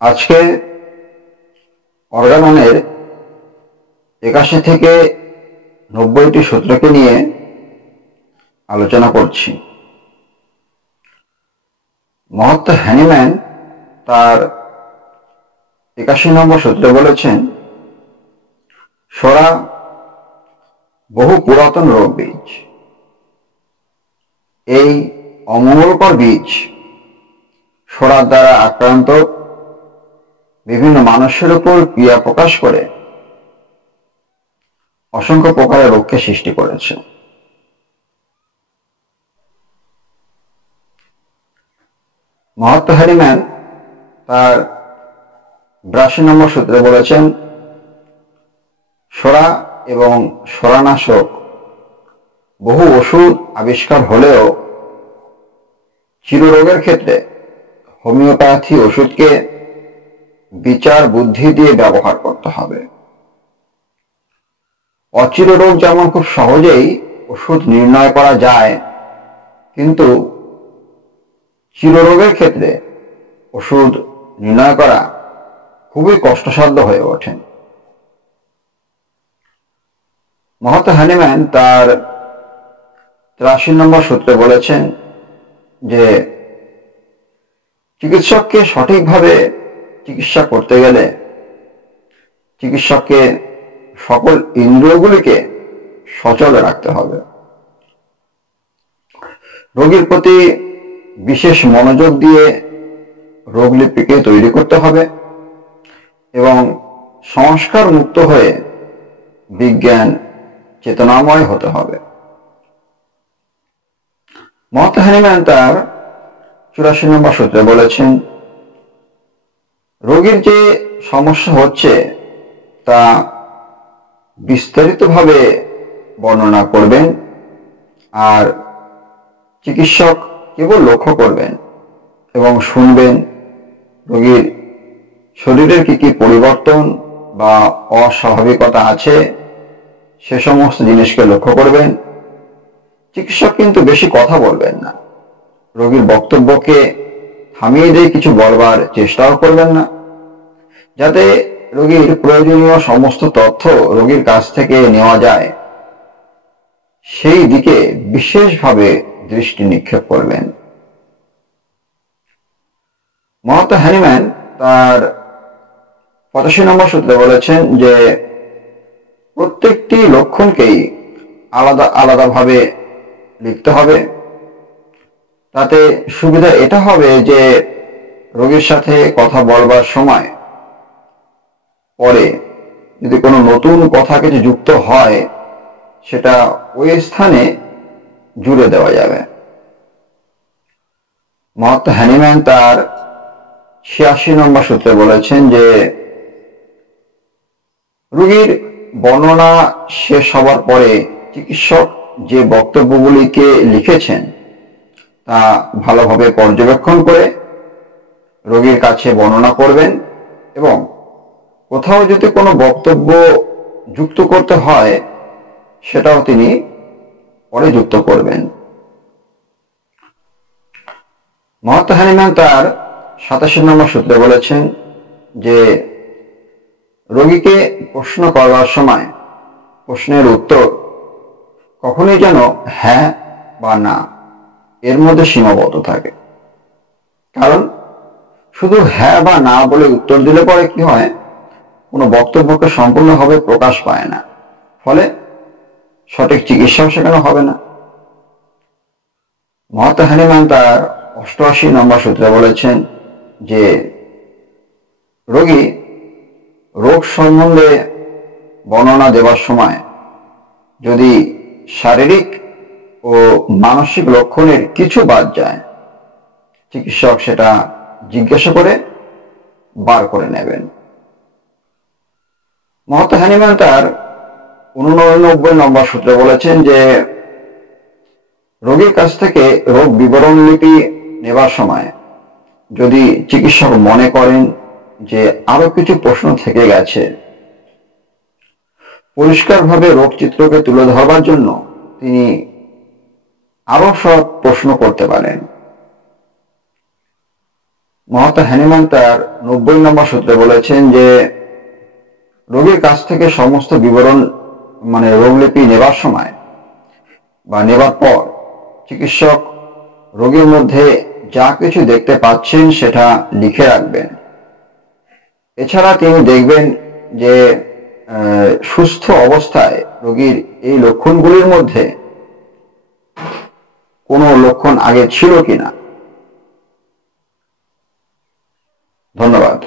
আজকে অর্গাননের ৮১ থেকে ৯০টি সূত্রকে নিয়ে আলোচনা করছি। মহাত্মা হ্যানিম্যান তার ৮১ নম্বর সূত্রে বলেছেন, সোরা বহু পুরাতন রোগ বীজ। এই অমঙ্গলকর বীজ সোরার দ্বারা আক্রান্ত বিভিন্ন মানুষের উপর ক্রিয়া প্রকাশ করে অসংখ্য প্রকারের রোগকে সৃষ্টি করেছে। মহাত্মা হ্যানিম্যান তার ৮২ নম্বর সূত্রে বলেছেন, সোরা এবং সোরানাশক বহু ওষুধ আবিষ্কার হলেও চিররোগের ক্ষেত্রে হোমিওপ্যাথি ওষুধকে বিচার বুদ্ধি দিয়ে ব্যবহার করতে হবে। অচির রোগ যেমন খুব সহজেই ওষুধ নির্ণয় করা যায়, কিন্তু চিররোগের ক্ষেত্রে ওষুধ নির্ণয় করা খুবই কষ্টসাধ্য হয়ে ওঠে। মহাত্মা হ্যানিম্যান তার ৮৩ নম্বর সূত্রে বলেছেন যে চিকিৎসককে সঠিকভাবে চিকিৎসা করতে গেলে চিকিৎসককে সকল ইন্দ্রিয়গুলিকে সচল রাখতে হবে। রোগীর প্রতি বিশেষ মনোযোগ দিয়ে রোগলিপিকে তৈরি করতে হবে এবং সংস্কার মুক্ত হয়ে বিজ্ঞান চেতনাময় হতে হবে। মহাত্মা হ্যানিম্যান তার ৮৪ নম্বর সূত্রে বলেছেন, রোগীর যে সমস্যা হচ্ছে তা বিস্তারিতভাবে বর্ণনা করবেন আর চিকিৎসক কেবল লক্ষ্য করবেন এবং শুনবেন রোগীর শরীরের কি কি পরিবর্তন বা অস্বাভাবিকতা আছে সে সমস্ত জিনিসকে লক্ষ্য করবেন। চিকিৎসক কিন্তু বেশি কথা বলবেন না, রোগীর বক্তব্যকে থামিয়ে দিয়ে কিছু বলবার চেষ্টাও করবেন না, যাতে রোগীর প্রয়োজনীয় সমস্ত তথ্য রোগীর কাছ থেকে নেওয়া যায় সেই দিকে বিশেষভাবে দৃষ্টি নিক্ষেপ করবেন। মহাত্মা হ্যানিম্যান তার ৮৫ নম্বর সূত্রে বলেছেন যে প্রত্যেকটি লক্ষণকেই আলাদা আলাদাভাবে লিখতে হবে। তাতে সুবিধা এটা হবে যে রোগীর সাথে কথা বলবার সময় পরে যদি কোনো নতুন কথা কিছু যুক্ত হয় সেটা ওই স্থানে জুড়ে দেওয়া যাবে। মহাত্মা হ্যানিম্যান তার ৮৬ নম্বর সূত্রে বলেছেন যে রোগীর বর্ণনা শেষ হবার পরে চিকিৎসক যে বক্তব্যগুলিকে লিখেছেন তা ভালোভাবে পর্যবেক্ষণ করে রোগীর কাছে বর্ণনা করবেন এবং কোথাও যদি কোনো বক্তব্য যুক্ত করতে হয় সেটাও তিনি পরে যুক্ত করবেন। মহাত্মা হ্যানিম্যান তার ৮৭ নম্বর সূত্রে বলেছেন যে রোগীকে প্রশ্ন করবার সময় প্রশ্নের উত্তর কখনোই যেন হ্যাঁ বা না এর মধ্যে সীমাবদ্ধ থাকে। কারণ শুধু হ্যাঁ বা না বলে উত্তর দিলে পরে কি হয়, কোনো বক্তব্যকে সম্পূর্ণভাবে প্রকাশ পায় না, ফলে সঠিক চিকিৎসাও সেখানে হবে না। মহাত্মা হ্যানিম্যান তার ৮৮ নম্বর সূত্রে বলেছেন যে রোগী রোগ সম্বন্ধে বর্ণনা দেওয়ার সময় যদি শারীরিক ও মানসিক লক্ষণের কিছু বাদ যায় চিকিৎসক সেটা জিজ্ঞাসা করে বার করে নেবেন। মহাত্মা হ্যানিম্যান তার ৮৯ নম্বর সূত্রে বলেছেন যে রোগীর কাছ থেকে রোগ বিবরণ লিপি নেবার সময় যদি চিকিৎসক মনে করেন যে আরো কিছু প্রশ্ন থেকে গেছে, পরিষ্কারভাবে রোগ চিত্রকে তুলে ধরবার জন্য তিনি আরো সব প্রশ্ন করতে পারেন। মহাত্মা হ্যানিম্যান তার 90 নম্বর সূত্রে বলেছেন যে রোগীর কাছ থেকে সমস্ত বিবরণ রোগলিপি নেবার সময় বা নেবার পর চিকিৎসক রোগীর মধ্যে যা কিছু দেখতে পাচ্ছেন সেটা লিখে রাখবেন। এছাড়া তিনি দেখবেন যে সুস্থ অবস্থায় রোগীর এই লক্ষণগুলির মধ্যে কোনো লক্ষণ আগে ছিল কিনা। ধন্যবাদ।